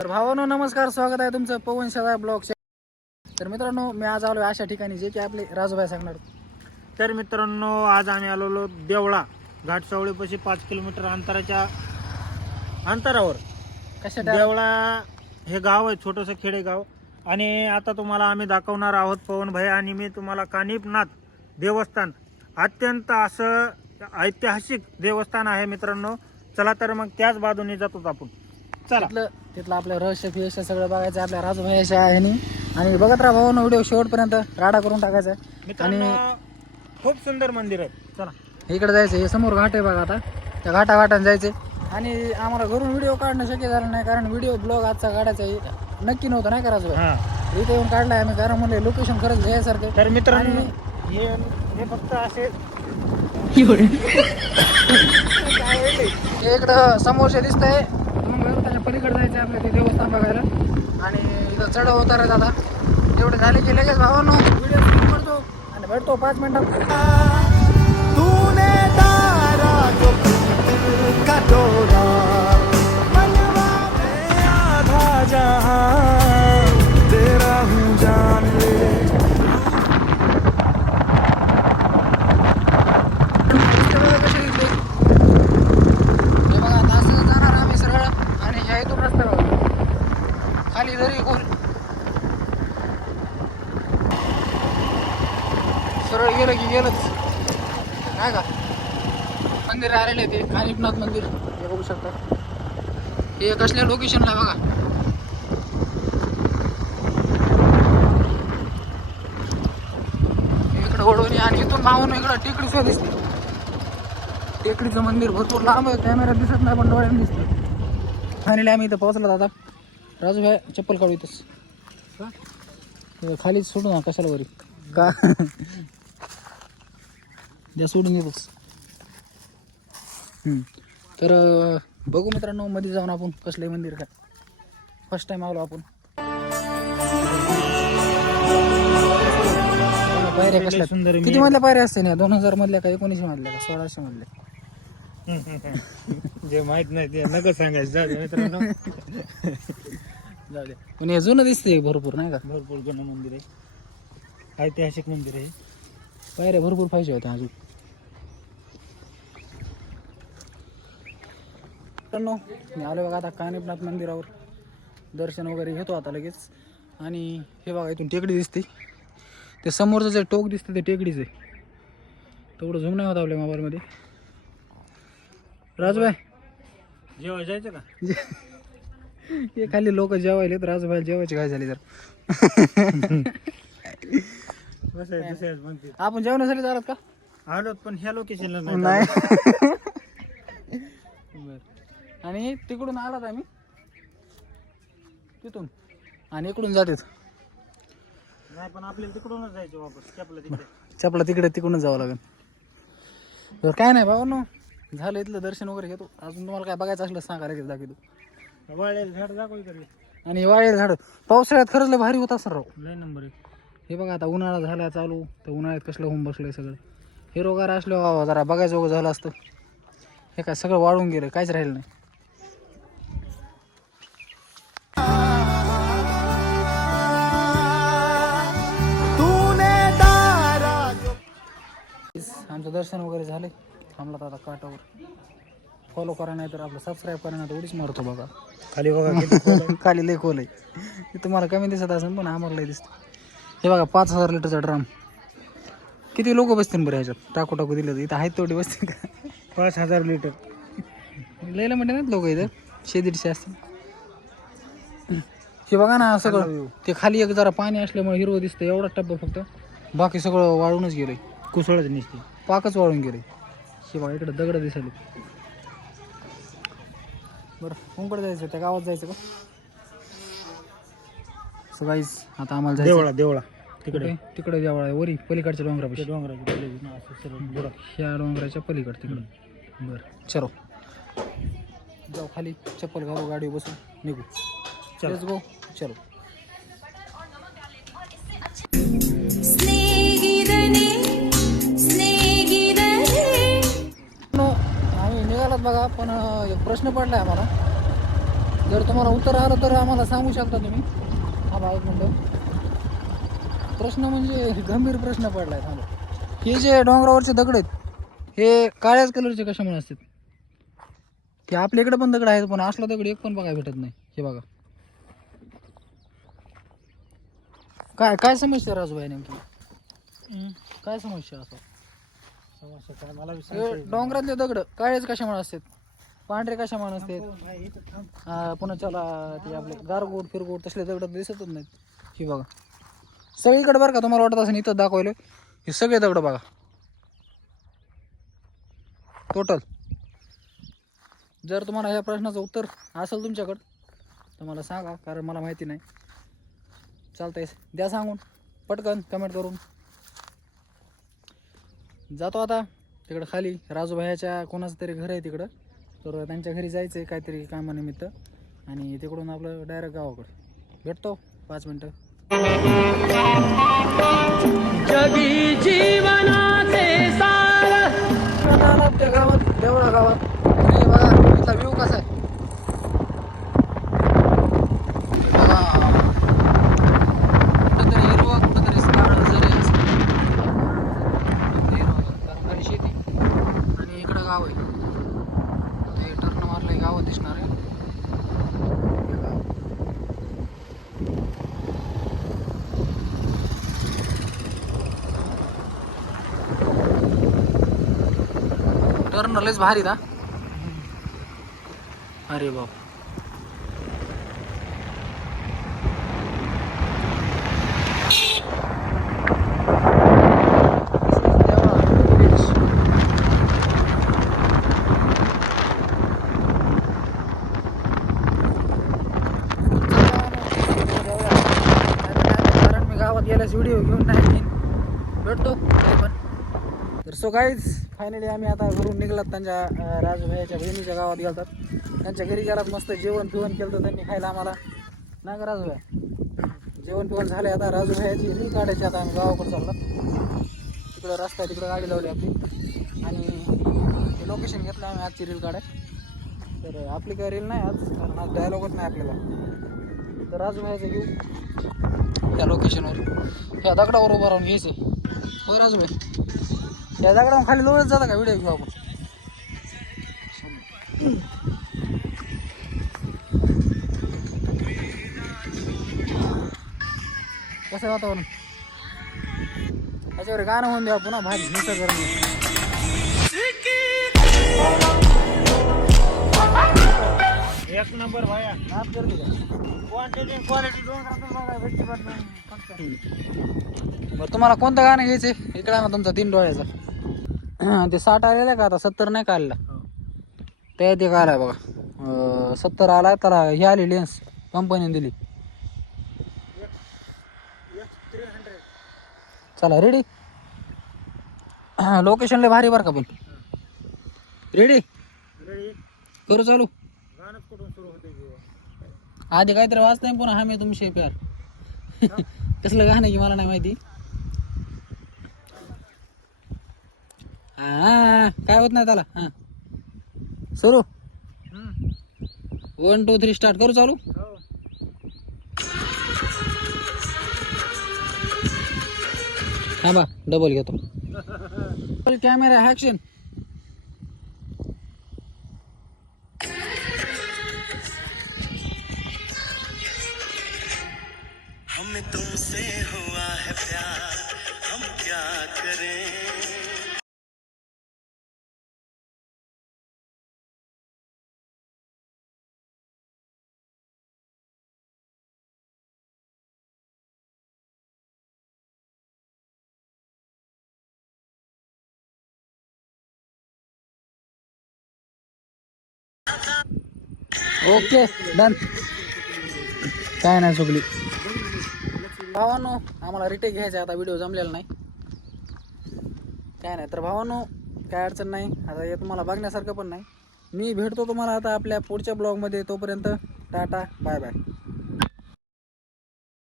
तर भावांनो नमस्कार, स्वागत आहे तुमचं पवन शेवाळ ब्लॉगच्या. तर मित्रांनो मी आज आलो अशा ठिकाणी जे की आपले राजूभाई सांगणार. तर मित्रांनो आज आम्ही आलेलो देवळा घाटसावळीपाशी 5 किलोमीटर अंतरावर कशा देवळा हे गाव आहे, छोटंसं खेडेगाव. आणि आता तुम्हाला आम्ही दाखवणार आहोत पवन भाई आणि मी तुम्हाला कानिफनाथ देवस्थान, अत्यंत असं ऐतिहासिक देवस्थान आहे मित्रांनो. चला तर मग त्याच बाजूने जातो आपण. चला तिथलं आपलं रहस्य फिरस्य सगळं बघायचं आपल्या राजूभाईच्या ह्यानी. आणि बघत राहा भावांनो व्हिडिओ शेवटपर्यंत, राडा करून टाकायचा आहे. मित्रांनो खूप सुंदर मंदिर आहे. चला इकडे जायचं, हे समोर घाट आहे बघा. आता त्या घाटाने जायचे. आणि आम्हाला घरून व्हिडिओ काढणं शक्य झालं नाही, कारण व्हिडिओ ब्लॉग आजचा काढायचा नक्की नव्हतं नाही का राजूभाई. इथे येऊन काढलाय आम्ही, कारण म्हणले लोकेशन खरंच घ्यायसारखे. तर मित्रांनो हे फक्त असे इकडं समोरचे दिसतंय, मग त्याच्या पलीकडे जायचं आपल्या ते देवस्थान बघायला. आणि इथं चढ उतार आहे दादा. एवढे झाले की लगेच भावांनो व्हिडिओ करतो आणि भेटतो 5 मिनिटात. खाली जरी कोण सरळ गेलं की गेलंच काय का. मंदिर आलेले ते कानिफनाथ मंदिर हे बघू शकता. हे कसल्या लोकेशनला बघा. इकडं ओढवणी आणि इथून मावून इकडं टेकडी सुद्धा दिसते. टेकडीचं मंदिर भरपूर लांब आहे, कॅमेरा दिसत नाही पण डोळ्याने दिसतं. फायनली आम्ही इथं पोहोचलो दादा. राजूभाई चप्पल काढू इथंच खालीच सोडू ना, कशाला वरी का द्या सोडून येतच. तर बघू मित्रांनो मध्ये जाऊन आपण कसलं मंदिर काय. फर्स्ट टाइम आलो आपण. पायऱ्या कसल्या सुंदर किती मधल्या पायऱ्या असते ना, 2000 मधल्या का 1900 मधल्या का 1600 मधल्या. जे माहित नाही ते नका सांगायचं. जाऊ दे मित्रांनो, जाऊ दे. पण हे जुनं दिसते भरपूर नाही का. भरपूर जुनं मंदिर आहे, ऐतिहासिक मंदिर आहे. पायऱ्या भरपूर पाहिजे होत्या अजून. मित्रांनो मी आलो बघा आता कानिफनाथ मंदिरावर. दर्शन वगैरे घेतो आता लगेच. आणि हे बघा इथून टेकडी दिसते, ते समोरचं जे टोक दिसतं ते टेकडीच आहे. तेवढं झूम नाही होत आपल्या मोबाईलमध्ये. राजूभाई जेव्हा जायचं का हे खाली लोक जेवायले तर राजूभाई जेवायची काय झाली तर आपण जेवणासाठी झालात का आलोत, पण ह्या लोकेशनला नाही. आणि तिकडून आलात आम्ही तिथून आणि इकडून जातात. नाही पण आपल्याला तिकडूनच जायचं वापस. चपला तिकडे तिकडूनच जावं लागेल. तर काय नाही भाऊ झालं इथलं दर्शन वगैरे घेतो. अजून तुम्हाला काय बघायचं असलं सांगा लगेच दाखवतो. वाळलेलं झाड दाखव इकडे. आणि वाळेल झाड पावसाळ्यात खरंच लय भारी होत असं राव. लय नंबर आहे. हे बघा आता उन्हाळा झाला चालू, तर उन्हाळ्यात कसलं होऊन बसलंय सगळं. हिरोगार असलं बाबा जरा बघायचं वगैरे झालं असतं. हे काय सगळं वाळून गेलं, काहीच राहिलं नाही. आमचं दर्शन वगैरे झाले. थांबला आता काटावर. फॉलो करा नाही तर आपलं सबस्क्राईब करा नाही तर उडीच मारतो बघा. खाली बघा खाली लय खोल आहे. तुम्हाला कमी दिसत असेल पण आम्हाला लय दिसतं. हे बघा 5000 लिटरचा ड्रम. किती लोक बसतील बरं ह्याच्यात. टाकू दिलं तर इथं आहेत तेवढी बसतील का. 5000 लिटर लयला म्हणते नाहीत लोक इथं. 100-150 असतील. हे बघा ना सगळं ते खाली एक जरा पाणी असल्यामुळे हिरवं दिसतं. एवढा टप्पा फक्त, बाकी सगळं वाळूनच गेलंय. कुसळच निसते, पाकच वाळून गेले. हे बघा इकडे दगड दिसायला. बरं कोणकडे जायचं, त्या गावात जायचं का. सो गाईज आता आम्हाला जायचं देवळा तिकडे देवळा आहे वरी पलीकडच्या डोंगरापाशी. ह्या डोंगराच्या पलीकडे तिकडं. बरं चलो जाऊ खाली, चप्पल घालू, गाडी बसू, निघू. लेट्स गो चलो. आम्ही निघालात बघा, पण एक प्रश्न पडलाय आम्हाला. जर तुम्हाला उत्तर आलं तर आम्हाला सांगू शकता तुम्ही. थांबा एक मिनटं. प्रश्न म्हणजे गंभीर प्रश्न पडलाय. थांबा. हे जे डोंगरावरचे दगड आहेत हे काळ्याच कलरचे कशामुळे असतात? ते आपल्या इकडे पण दगड आहेत पण असला दगड एक पण बघायला भेटत नाही. हे बघा. काय काय समस्या राजूभाई नेमकी? काय समस्या असं? समस्या काय मला बी हे सांगता येत डोंगरातले दगड काळेच कशामुळे असतात? पांढरे कशामुळे नाही. असतात? भाई, इथं थांब. पुन्हा चला ते आपले गारगोट फिरगोट तसले दगड दिसतच नाहीत. हे बघा सगळीकडे बरं का. तुम्हाला वाटत असेल इथं दाखवलं हे सगळे दगड बघा टोटल. जर तुम्हाला ह्या प्रश्नाचं उत्तर असेल तुमच्याकडं तर मला सांगा, कारण मला माहिती नाही. चालतंय द्या सांगून पटकन कमेंट करून. जातो आता तिकडं खाली. राजूभाईच्या कोणाचं तरी घर आहे तिकडं, तर त्यांच्या घरी जायचं आहे काहीतरी कामानिमित्त आणि तिकडून आपलं डायरेक्ट गावाकडे भेटतो 5 मिनटं. जगी जीवनाचे सार त्या गावात देवळा गावात. अरे बघा इथला व्ह्यू कसा आहे बघा. कुठंतरी हिरवा कुठंतरी काळं जरी असं हिरवा, कारण खाली शेती आणि इकडं गाव आहे. ते टर्न मारलं गाव दिसणार आहे. टर्न लयच भारी ना. अरे बाप. कारण मी गावात गेल्यास व्हिडिओ घेऊन नाही भेटतो पण. तर सो गाईज फायनली आम्ही आता घरून निघलात. त्यांच्या राजूभाईच्या बहिणीच्या गावात गेलतात. त्यांच्या घरी गेलात. मस्त जेवण फिवण केलं तर त्यांनी खायला आम्हाला. नाही का राजूभाई? जेवण फिवण झाले. आता राजूभाईची रील काढायची. आता आम्ही गावाकडे चाललो. तिकडं रस्ता आहे तिकडं गाडी लावली आपली आणि लोकेशन घेतलं आम्ही आजची रील काढाय. तर आपली काय रील नाही आज, कारण आज डायलॉगच नाही आपल्याला. तर राजूभाईचं घेऊ त्या लोकेशनवर. ह्या दगडावर उभं राहून घ्यायचं. हो राजूभाई या दगडावर खाली लोळत जाता का? व्हिडिओ घेऊ आपण. कसं आहे वातावरण? त्याच्यावर गाणं होऊन द्या पुन्हा भारी निसर्ग. एक नंबर भाया. नाच करते का? क्वालिटी बघा भेटते पण बरं तुम्हाला कोणतं गाणं घ्यायचंय? इकडे ना तुमचा 3 डोळ्याचा. ते 60 आलेलं का? आता 70 नाही का आलेला? ते ते काय आलाय बघा. 70 आलाय. त्याला ही आली लेन्स कंपनीने दिली. चला रेडी. लोकेशनला भारी बरं का पण. रेडी करू चालू. गाणंच कुठून सुरू होते? आधी काहीतरी वाचत नाही पुन्हा हामी तुमचे प्यार. कसलं गाणं की मला नाही माहिती. हा काय होत नाही त्याला. हा सुरू. 1 2 3 स्टार्ट. करू चालू. थांबा डबल घेतो. Camera action. हमें तुमसे हुआ है प्यार, हम क्या करें. Okay done. काय नाही चुकली. भावांनो आम्हाला रिटेक घ्यायचा आता. व्हिडिओ जमलेला नाही काय नाही. तर भावांनो काय अडचण नाही. आता हे तुम्हाला बघण्यासारखं पण नाही. मी भेटतो तुम्हाला आता आपल्या पुढच्या ब्लॉगमध्ये. तोपर्यंत टाटा बाय बाय.